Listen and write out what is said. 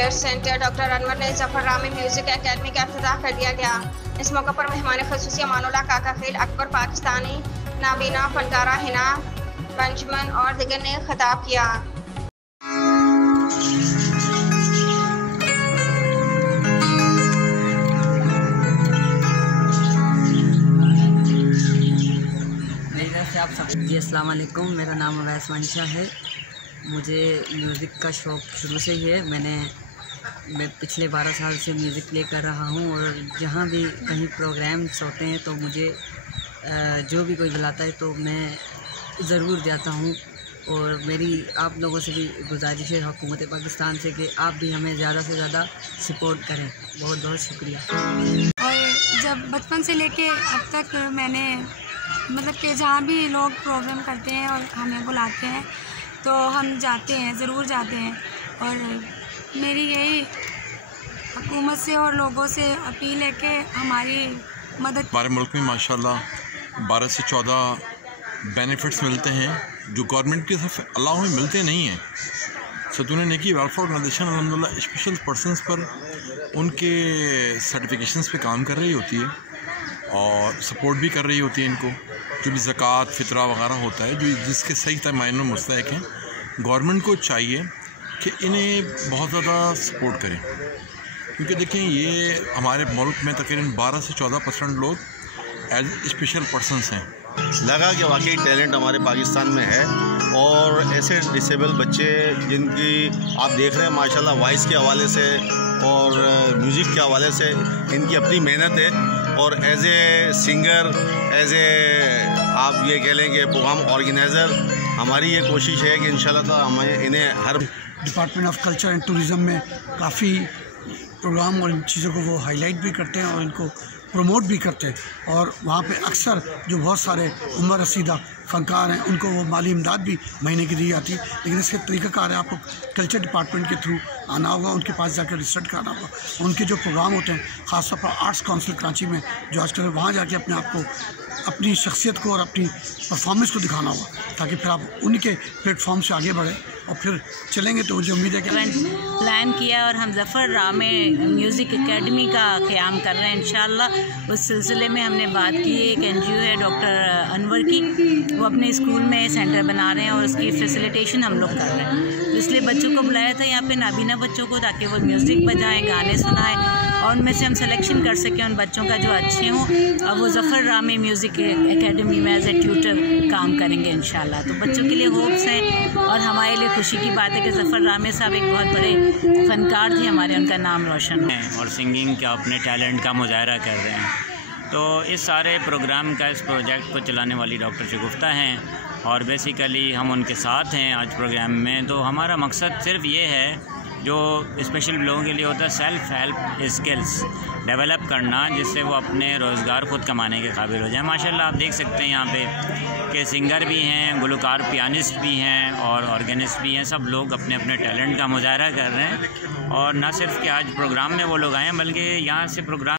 Care centre doctor Anwar ने Zafar Rami music academy का इफ्तिताह कर दिया गया। इस मौके पर मेहमान खुसूसी अमानुल्लाह काका खील, अकबर पाकिस्तानी, नाबीना फनकारा हिना पंचमन और दिगर ने खिताब किया। आप सब जी अस्सलाम वालेकुम। मेरा नाम अवैस मंशा है। मुझे म्यूज़िक का शौक़ शुरू से ही है। मैं पिछले 12 साल से म्यूज़िक प्ले कर रहा हूँ और जहाँ भी कहीं प्रोग्राम्स होते हैं तो मुझे जो भी कोई बुलाता है तो मैं ज़रूर जाता हूँ। और मेरी आप लोगों से भी गुजारिश है हुकूमत पाकिस्तान से कि आप भी हमें ज़्यादा से ज़्यादा सपोर्ट करें। बहुत बहुत शुक्रिया। और जब बचपन से लेके अब तक मैंने मतलब कि जहाँ भी लोग प्रोग्राम करते हैं और हमें बुलाते हैं तो हम जाते हैं, ज़रूर जाते हैं। और मेरी यही हुकूमत से और लोगों से अपील है कि हमारी मदद। हमारे मुल्क में माशाल्लाह 12 से 14 बेनिफिट्स मिलते हैं जो गवर्नमेंट की तरफ अलाउ में मिलते नहीं हैं। सतून नेकी वेलफेयर ऑर्गेनाइजेशन अल्हम्दुलिल्लाह स्पेशल पर्सनस पर उनके सर्टिफिकेशंस पे काम कर रही होती है और सपोर्ट भी कर रही होती है इनको। जो भी ज़कात फ़ितरा वगैरह होता है जो जिसके सही मायनों में मुस्तहिक हैं, गवर्नमेंट को चाहिए कि इन्हें बहुत ज़्यादा सपोर्ट करें। क्योंकि देखें ये हमारे मुल्क में तकरीबन 12 से 14% लोग एज स्पेशल पर्सनस हैं। लगा कि वाकई टैलेंट हमारे पाकिस्तान में है और ऐसे डिसेबल बच्चे जिनकी आप देख रहे हैं माशाल्लाह वॉइस के हवाले से और म्यूज़िक के हवाले से इनकी अपनी मेहनत है। और as a singer, as a आप ये कह लें कि प्रोग्राम ऑर्गेनाइज़र हमारी ये कोशिश है कि इंशाल्लाह ताला हमें इन्हें हर department of culture and tourism में काफ़ी प्रोग्राम और इन चीज़ों को वो हाईलाइट भी करते हैं और इनको प्रमोट भी करते हैं। और वहाँ पे अक्सर जो बहुत सारे उम्र रसीदा फ़नकार हैं उनको वो माली इमदाद भी महीने की दी जाती है। लेकिन इसके तरीक़ाकार है, आपको कल्चर डिपार्टमेंट के थ्रू आना होगा, उनके पास जाकर रिसर्च करना होगा। उनके जो प्रोग्राम होते हैं ख़ासतौर पर आर्ट्स काउंसिल कराची में जो आजकल वहाँ जाके अपने आप को, अपनी शख्सियत को और अपनी परफॉर्मेंस को दिखाना होगा ताकि फिर आप उन्हीं के प्लेटफॉर्म से आगे बढ़ें और फिर चलेंगे। तो मुझे उम्मीद है कि प्लान किया और हम जफ़र रामी म्यूज़िक एकेडमी का क़याम कर रहे हैं इंशाअल्लाह। उस सिलसिले में हमने बात की है, एक NGO है डॉक्टर अनवर की, वो अपने स्कूल में सेंटर बना रहे हैं और उसकी फैसिलिटेशन हम लोग कर रहे हैं। तो इसलिए बच्चों को बुलाया था यहाँ पे, नाबीना बच्चों को, ताकि वो म्यूज़िक बजाएँ, गाने सुनाएँ और उनमें से हम सिलेक्शन कर सकें उन बच्चों का जो अच्छे हों। और वो जफ़र रामी म्यूज़िक एकेडमी में एज ए ट्यूटर काम करेंगे इंशाल्लाह। तो बच्चों के लिए होप्स हैं और हमारे लिए खुशी की बात है कि जफ़र रामी साहब एक बहुत बड़े फ़नकार थे हमारे, उनका नाम रोशन है और सिंगिंग का अपने टैलेंट का मुजाहरा कर रहे हैं। तो इस सारे प्रोग्राम का, इस प्रोजेक्ट को चलाने वाली डॉक्टर शगुफ्ता हैं और बेसिकली हम उनके साथ हैं आज प्रोग्राम में। तो हमारा मकसद सिर्फ ये है जो स्पेशल लोगों के लिए होता है, सेल्फ़ हेल्प स्किल्स डेवलप करना, जिससे वो अपने रोज़गार ख़ुद कमाने के काबिल हो जाए। माशाल्लाह आप देख सकते हैं यहाँ पे कि सिंगर भी हैं, गुलकार, पियानिस्ट भी हैं और ऑर्गेनिस्ट भी हैं। सब लोग अपने अपने टैलेंट का मुजाहरा कर रहे हैं और न सिर्फ कि आज प्रोग्राम में वो लोग आए हैं बल्कि यहाँ से प्रोग्राम